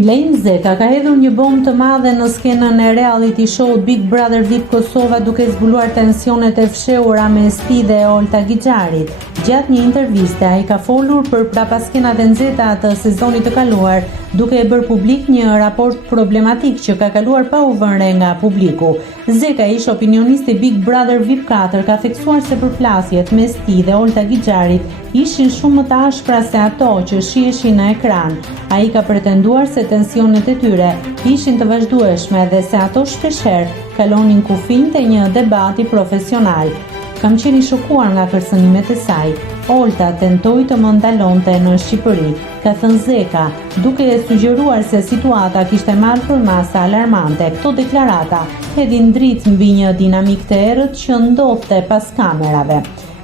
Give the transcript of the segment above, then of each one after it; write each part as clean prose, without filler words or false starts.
Milain Zeka ka hedhur një bombë të madhe në skenën e reality show Big Brother VIP Kosova duke zbuluar tensionet e fshehura mes tij dhe Olta Gixharit. Gjatë një interviste ai ka folur për prapaskenat e nxehta të sezonit të kaluar, duke e bërë publik një raport problematik që ka kaluar pa u vënë re nga publiku. Zeka, ish opinionisti Big Brother VIP 4, ka theksuar se përplasjet mes tij dhe Olta Gixharit ishin shumë më të ashpra se ato që shiheshin në ekran. Ai ka pretenduar se tensionet e tyre ishin të vazhdueshme dhe se ato shpeshherë kalonin kufijtë e një debati profesional. Kam qenë i shokuar nga kërcënimet e saj. Olta tentoi të më ndalonte në Shqipëri, ka thënë Zeka, duke e sugjeruar se situata kishte marrë përmasa alarmante. Këto deklarata hedhin dritë mbi një dinamik të errët që ndodhte pas kamerave.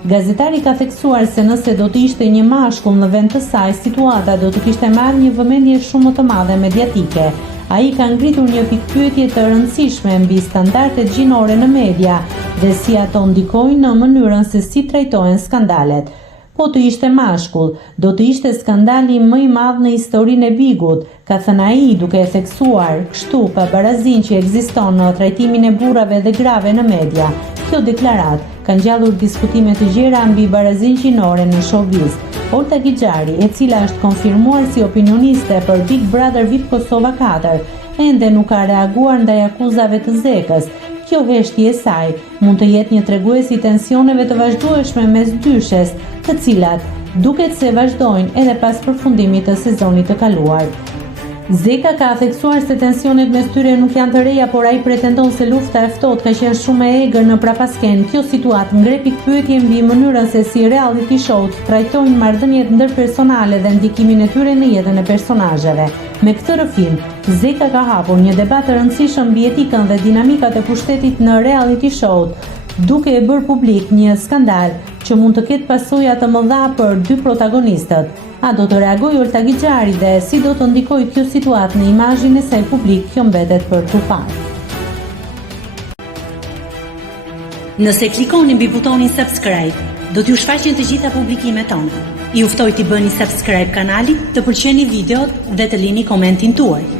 Gazetari ka theksuar se nëse do të ishte një mashkull në vend të saj, situata do të kishte marrë një vëmendje shumë të madhe mediatike. Ai ka ngritur një pikpyetje të rëndësishme mbi standardet gjinore në media dhe si ato ndikojnë në mënyrën se si trajtohen skandalet. Po të ishte mashkull, do të ishte skandali më i madh në historinë e Bigut, ka thënë ai, duke e theksuar kështu pabarazinë që ekziston në trajtimin e burrave dhe grave në media. Kjo deklarat ka ngjallur diskutime të gjera mbi barazinë gjinore në showbiz. Olta Gixhari, e cila është konfirmuar si opinioniste për Big Brother VIP Kosova 4, ende nuk ka reaguar ndaj akuzave të Zekës. Kjo heshtje e saj mund të jetë një tregues i tensioneve të vazhdueshme mes dyshes, të cilat duket se vazhdojnë edhe pas përfundimit të sezonit të kaluar. Zeka ka theksuar se tensionet mes tyre nuk janë të reja, por ai pretendon se lufta e ftohtë ka qenë shumë e egër në prapasken. Kjo situatë ngre pikpyetje mbi mënyrën se si reality show trajtojnë marrëdhëniet ndërpersonale dhe ndikimin e tyre në jetën e personazheve. Me këtë rrëfim, Zeka ka hapur një debat të rëndësishëm mbi etikën dhe dinamikat e pushtetit në reality show, duke e bërë publik një skandal që mund të ketë pasoja të mëdha për dy protagonistët. A do të reagojë Olta Gixhari dhe si do të ndikojë kjo situatë në imazhin e saj publik, kjo mbetet për tu parë. Nëse klikoni mbi butonin subscribe, do t'ju shfaqen të gjitha publikimet tona. Ju ftoj t'i bëni subscribe kanalit, të pëlqeni videot dhe të lini komentin tuaj.